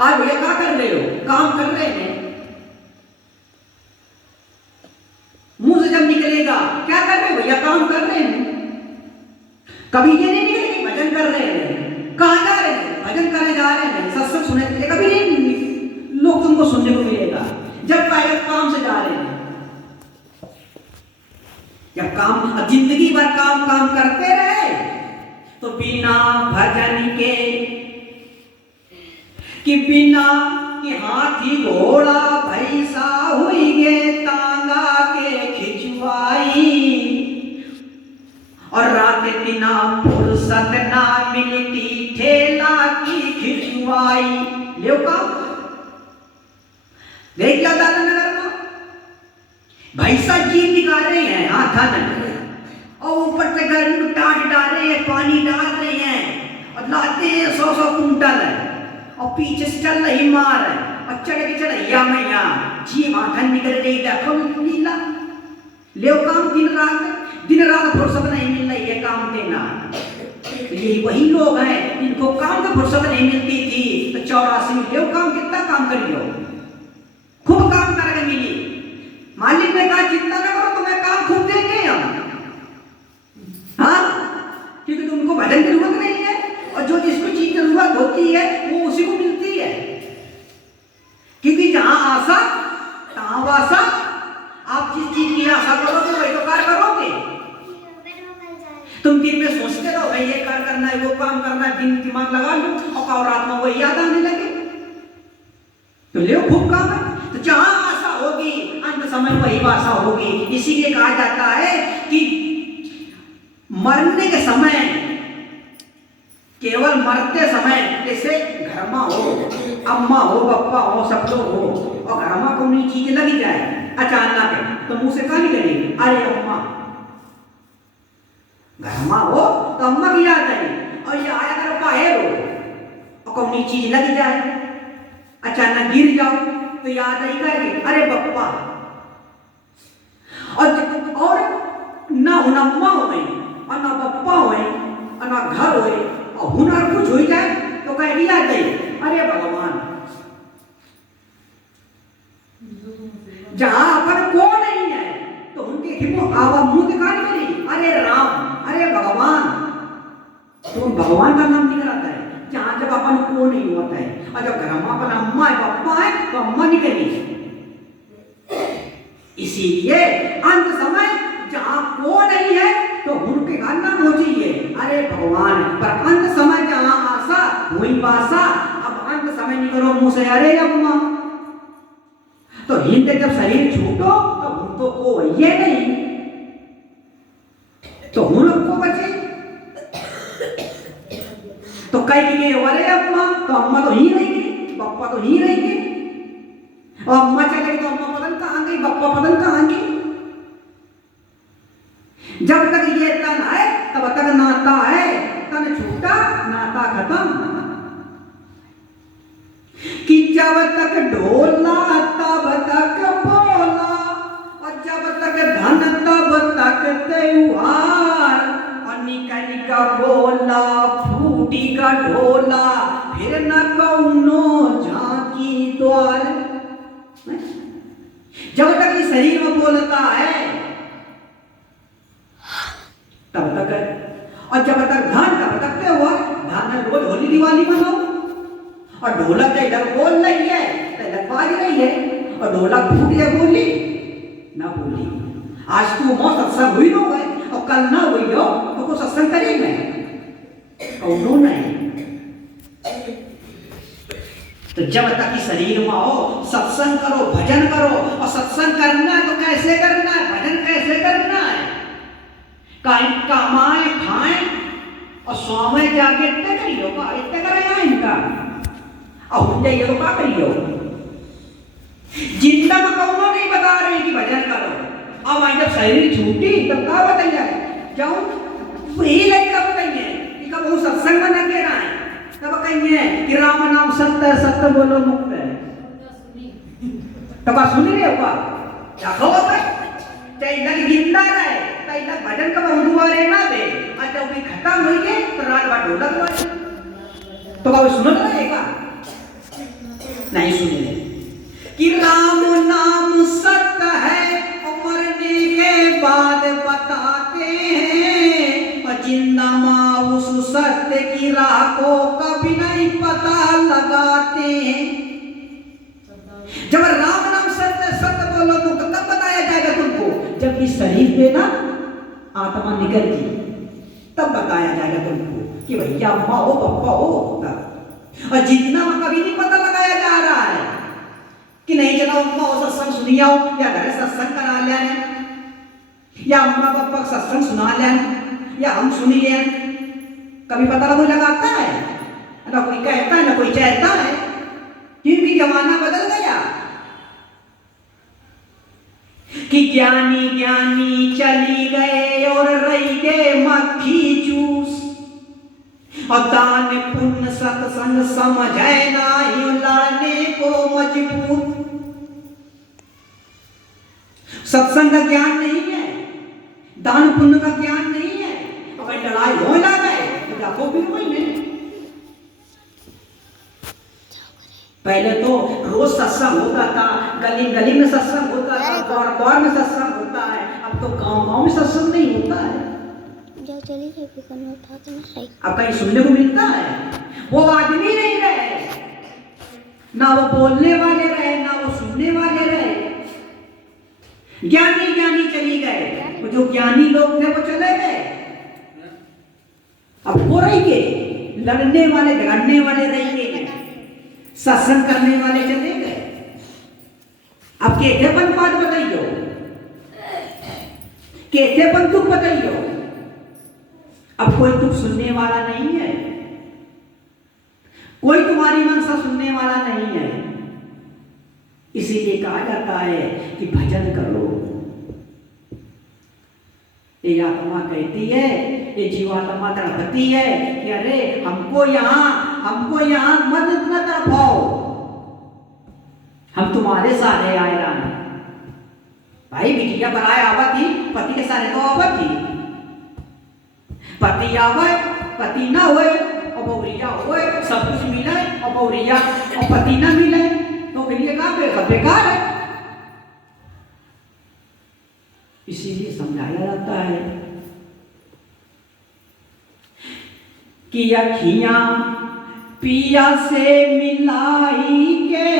आज भैया क्या कर रहे हो? काम कर रहे हैं। मुंह से जब निकलेगा क्या कर रहे हो भैया? काम कर रहे हैं। कभी ये नहीं निकले कि भजन कर रहे हैं। कहाँ जा रहे हैं? भजन करने जा रहे हैं, सत्संग सुनने के लिए। कभी नहीं लोग तुमको सुनने को मिलेगा। जब पाएगा काम से जा रहे हैं। जब काम जिंदगी भर काम काम करते रहे तो बिना भजन के कि बिना कि हाथी घोड़ा भैंसा हुई गे तांगा के खिंचवाई और रात दिना फुर्सत ना मिलती ठेला की खिंचवाई। ले काम देख क्या दादा नगर में भैंसा जीव निकाल रहे हैं हाथ और ऊपर से गर्मी में टाट डाल रहे हैं, पानी डाल रहे हैं और लाते हैं 100-100 कुंटल है और पीछे से चल रही मार है और चढ़ के चढ़ैया मैया जी माथन निकल रही। देखो लीला ले काम दिन रात फुर्सत नहीं मिल रही है काम देना। ये वही लोग हैं इनको काम की फुर्सत नहीं मिलती थी तो 84 में ले काम कितना काम करियो खूब काम करके मिली। मालिक ने कहा चिंता न करो तुम्हें काम खूब देंगे हम। हाँ क्योंकि तुमको भजन की जरूरत नहीं है और जो जिसको चीज की जरूरत होती है वो उसी को मिलती है। क्योंकि जहां आशा तहां वासा। आप जिस चीज की आशा करोगे वही तो कार्य करोगे। तुम दिन में सोचते रहो भाई ये कार्य करना है वो काम करना है, दिन दिमाग लगा लो और रात में वही याद आने लगे तो ले खूब काम है। तो जहां आशा होगी अंत समय वही वासा होगी। इसीलिए कहा जाता है कि मरने के समय केवल मरते समय जैसे घर में हो अम्मा हो पप्पा हो सब लोग हो और घर में कोई चीज लगी जाए अचानक तो मुंह से कहा निकलेगी अरे अम्मा। घर में हो तो अम्मा की याद आई और ये आया अगर बाहर हो और कोई चीज लगी जाए अचानक गिर जाओ तो याद आई करके अरे पप्पा। और ना अम्मा हो और ना पप्पा हो और ना घर हो और हुनर कुछ हो जाए तो कह याद आई अरे भगवान। जहां अपन को नहीं है तो उनके आवा मुंह दिखा नहीं अरे राम अरे भगवान तो भगवान का नाम निकलता है। जहां जब अपन को नहीं होता है और जब घर में अपन अम्मा है पप्पा है तो अम्मा निकली। इसीलिए अंत समय जहां को नहीं है तो उनके का नाम हो चाहिए अरे भगवान। पर अंत समय जहां आशा हुई वासा। अब अंत समय निकलो मुंह से अरे अम्मा। तो हिंद जब शरीर छूटो तो उनको को ये नहीं तो उनको बचे तो कह के अरे अम्मा तो अम्मा तो ही रहेगी पप्पा तो ही रहेंगे और अम्मा चले तो अम्मा पतन कहां गई पप्पा पतन कहां गई। जब तक ये तन है तब तक नाता है तन छूटा नाता खत्म। कि जब तक ढोला तब तक बोला और जब तक धन तब तक त्योहार और निकल का बोला फूटी का ढोला फिर न कौनो झांकी द्वार। जब तक ये शरीर में बोलता है तब तक है और जब तक धन तब तक त्योहार। धन रोज होली दिवाली मनाओ और ढोलक जब इधर बोल रही है तो इधर बाज रही है और ढोलक फूट गया बोली ना बोली। आज तू मौत सत्संग हुई ना गए और कल ना हुई हो तो को सत्संग करेंगे कौनो नहीं। तो जब तक कि शरीर में हो सत्संग करो भजन करो और सत्संग करना है तो कैसे करना है भजन कैसे करना है। कहीं कमाए खाए और स्वामी जाके इतने करियो का इतने करेगा इनका और हम जाइए तो क्या करियो। जिंदा में कौनो नहीं बता रहे कि भजन करो। अब आई जब शरीर छूटी तब क्या बताइए जाऊं वही लड़का बताइए कि कब वो सत्संग में न के रहा है तब कहिए कि राम नाम सत्य सत्य बोलो मुक्त है तो क्या सुन रहे हो क्या खबर है चाहे लग जिंदा रहे चाहे लग भजन का बहुदुआरे ना दे और जब भी खत्म हुई है तो रात बार ढोलक वाले तो क्या सुन रहेगा नहीं सुने कि राम नाम सत्य है और मरने के बाद बताते हैं, और जिंदा माँ उस सत्य की राह को कभी नहीं पता लगाते हैं। जब राम नाम सत्य सत्य बोलो तो तब बताया जाएगा तुमको, जब इस शरीर पे ना आत्मा निकल गई तब बताया जाएगा तुमको कि भैया अम्मा हो पप्पा हो होता। और जितना कभी नहीं पता लगाया जा रहा है कि नहीं चलो अम्मा हो सत्संग सुनी आओ, या घर सत्संग करा लिया है, या अम्मा पापा सत्संग सुना लिया, या हम सुन लिया, कभी पता नहीं लगाता है ना, कोई कहता है ना कोई चाहता है, क्योंकि जमाना बदल गया कि ज्ञानी ज्ञानी चली गए और रही गए मक्खी चूस, और दान पुण्य सत्संग समझे ना लड़ने को मजबूर। सत्संग का ज्ञान नहीं है, दान पुण्य का ज्ञान नहीं है, अब लड़ाई हो ना गए तो देखो फिर कोई नहीं। पहले तो रोज सत्संग होता था, गली गली में सत्संग होता था, द्वार द्वार में सत्संग होता है, अब तो गांव गांव में सत्संग नहीं होता है। अब कहीं सुनने को मिलता है, वो आदमी नहीं रहे, ना वो बोलने वाले रहे, ना वो सुनने वाले रहे। ज्ञानी ज्ञानी चली गए, वो जो ज्ञानी लोग थे वो चले गए, अब वो रह गए, लड़ने वाले झगड़ने वाले रह गए, सत्संग करने वाले चले गए। अब केतेपन बात बताइयो, केतेपन दुख बताइयो, अब कोई दुख सुनने वाला नहीं है, कोई तुम्हारी मनसा सुनने वाला नहीं है। इसीलिए कहा जाता है कि भजन करो। ये आत्मा कहती है, ये जीवात्मा तड़पती है कि अरे हमको यहाँ मत न तड़पाओ, हम तुम्हारे सारे आए भाई। बिटिया बनाए आवत थी, पति के सारे तो आवत थी, पति आवे पति ना होए और बहुरिया होए, सब कुछ मिले और बहुरिया और पति ना मिले तो फिर ये काम बेकार है। इसीलिए समझाया जाता है कि अखियां पिया से मिलाई के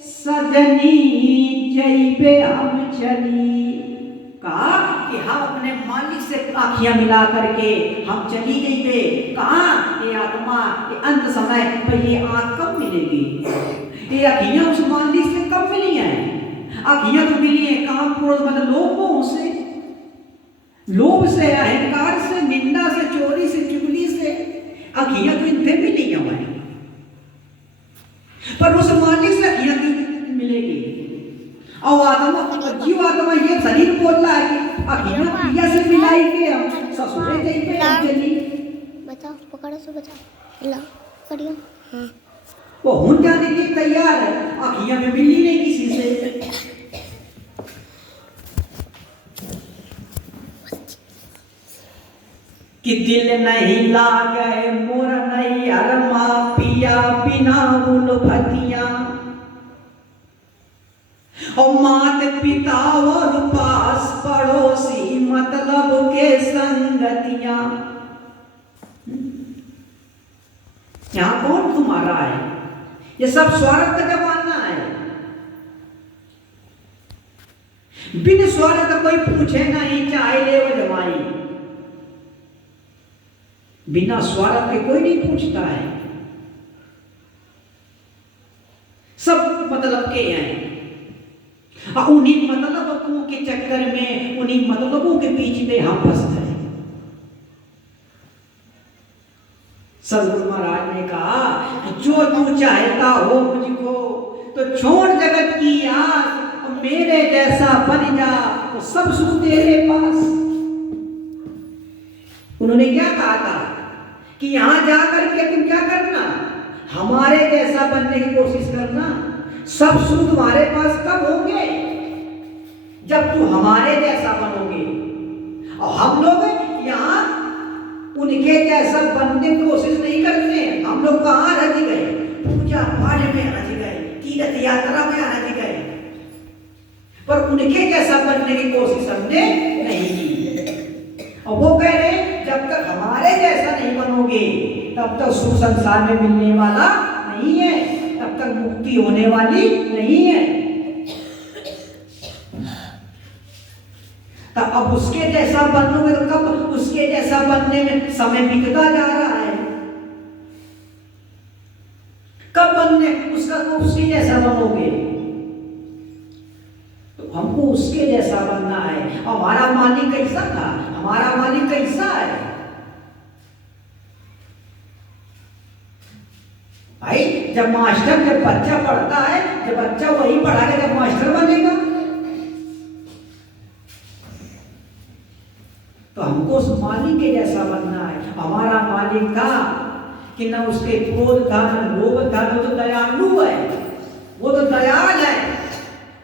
सजनी जैबे हम चली। कहा कि हम अपने मालिक से आँखियां मिला करके हम चली गई पे। कहा ये आत्मा ये अंत समय पर ये आँख कब मिलेगी, ये अखियां उस मालिक से कब मिली हैं? अखियां तो मिली है काम क्रोध मतलब लोभों से, लोभ से, अहंकार से, निंदा से, चोरी से, चुगली से, अखियां तो इनसे मिली हैं, पर उस मालिक से अखियां क्यों मिलेगी? और आत्मा जीव आत्मा ये शरीर बोल रहा है कि अखियां पिया से मिलाई के हम ससुरे जाइए हम चली। बताओ पकड़ो से बचाओ, ला करियो। हाँ वो हुन जाने के लिए तैयार है, अखियां में मिली नहीं किसी से। कि दिल नहीं लागे मोर नहीं अरमा पिया बिना उल्फतियां, और मात पिता और पास पड़ोसी मतलब के संगतियां। यहां कौन तुम्हारा है? ये सब स्वार्थ का जमाना है। बिन स्वार्थ कोई पूछे नहीं, चाहे ले वो जमाई। बिना स्वार्थ के कोई नहीं पूछता है, सब मतलब के हैं। और उन्हीं मतलबों के चक्कर में, उन्हीं मतलबों के बीच में हम फंसते हैं। सदगुरु महाराज ने कहा कि जो तू चाहता हो मुझको तो छोड़ जगत की आस, और मेरे जैसा बन जा तो सब सुख तेरे पास। उन्होंने क्या कहा था कि यहां जाकर के तुम क्या करना, हमारे जैसा बनने की कोशिश करना। सब सुख तुम्हारे पास कब होंगे? जब तू हमारे जैसा बनोगे। और हम लोग यहाँ उनके जैसा बनने की कोशिश नहीं करते। हम लोग कहाँ रह गए? पूजा पाठ में रह गए। तीर्थ यात्रा में आने गए, पर उनके जैसा बनने की कोशिश हमने नहीं की। और वो कह रहे जब तक हमारे जैसा नहीं बनोगे तब तक सुख संसार में मिलने वाला नहीं है, तब तक मुक्ति होने वाली नहीं है। तो अब उसके जैसा बनोगे तो कब उसके जैसा बनने में समय बीतता जा रहा है, कब बनने उसके जैसा बनोगे। तो हमको उसके जैसा बनना है। हमारा मालिक कैसा था, हमारा मालिक कैसा है भाई। जब बच्चा पढ़ता है, जब बच्चा वही पढ़ाएगा जब मास्टर बनेगा। तो हमको उस मालिक के जैसा बनना है। हमारा मालिक था कि न उसके क्रोध था न लोभ था, वो तो दयालु है, वो तो दयाल है।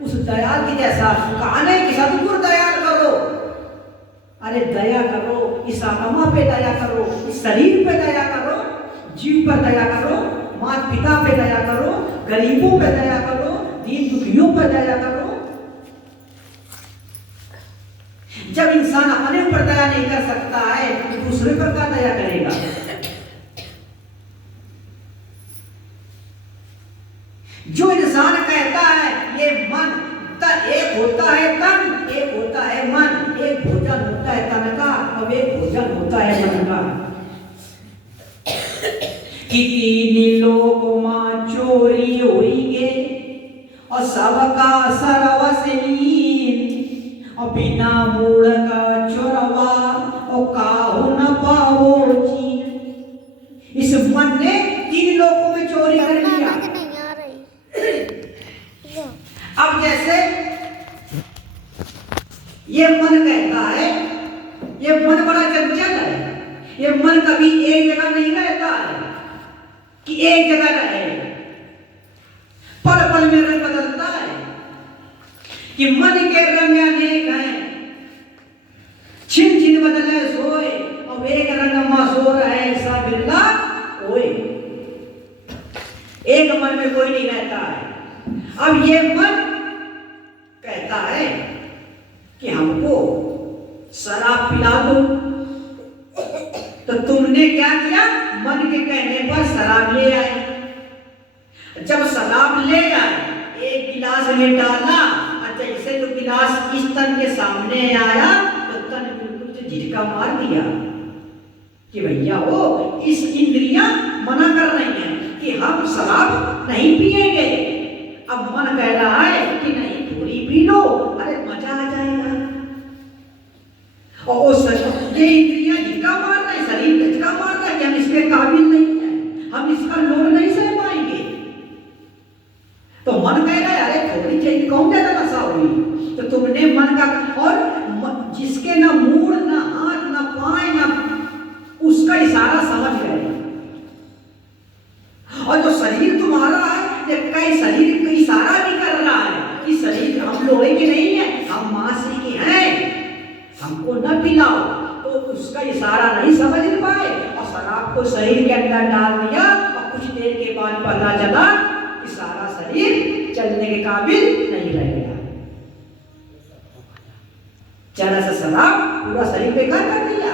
उस दयाल की जैसा कहा नहीं कि सदगुरु दया करो, अरे दया करो, इस आत्मा पे दया करो, इस शरीर पे दया करो, जीव पर दया करो, माता पिता पे दया करो, गरीबों पे दया करो, दीन दुखियों पे दया करो। जब इंसान अपने ऊपर दया नहीं कर सकता है तो दूसरे पर क्या दया करेगा। जो इंसान कहता है ये मन एक होता है तन, एक होता है मन, एक भोजन होता है तन का और एक भोजन होता है मन का। कि तीन लोग मां चोरी हुई गे और सबका सर्वस्वीन और बिना मूड़ का चोरवा और काहू न पाओ चीन। इस मन ने 3 लोगों में चोरी कर लिया। अब जैसे ये मन कहता है, ये मन बड़ा चंचल है, ये मन कभी एक जगह नहीं रहता है कि एक जगह रहे, पल पल में रंग बदलता है। कि मन के रंग अनेक हैं, छिन छिन बदले सोए और एक रंग मासूर है ऐसा बिरला ओए। एक मन में कोई नहीं रहता है। अब ये मन कहता है कि हमको शराब पिला दो, तो तुमने क्या किया, मन के कहने पर शराब ले आए। जब शराब ले आए, एक गिलास में डाला, जैसे तो गिलास इस तन के सामने आया तो तन बिल्कुल से झटका मार दिया कि भैया वो इस इंद्रियां मना कर रही हैं कि हम शराब नहीं पिएंगे। अब मन कह रहा है कि नहीं थोड़ी पी लो, अरे मजा आ जाएगा। और ये इंद्रियां झटका मार रहे, शरीर झटका मार रहा है कि हम इसके काबिल नहीं है, हम इसका लोड नहीं सह पाएंगे। तो मन कह रहा है अरे थोड़ी चाहिए, कौन ज्यादा नशा हुई। तो तुमने मन का, और जिसके ना मूड ना हाथ ना पाए ना उसका इशारा समझ गए। और जो शरीर तुम्हारा है कई शरीर का इशारा भी कर रहा है कि शरीर हम लोहे के नहीं है, हम मांस के हैं, हमको न पिलाओ। तो उसका इशारा नहीं समझ पाए और शराब को शरीर के अंदर डाल दिया और कुछ देर के बाद पता चला कि सारा शरीर चलने के काबिल नहीं रह गया। जरा सा शराब पूरा शरीर बेकार कर दिया।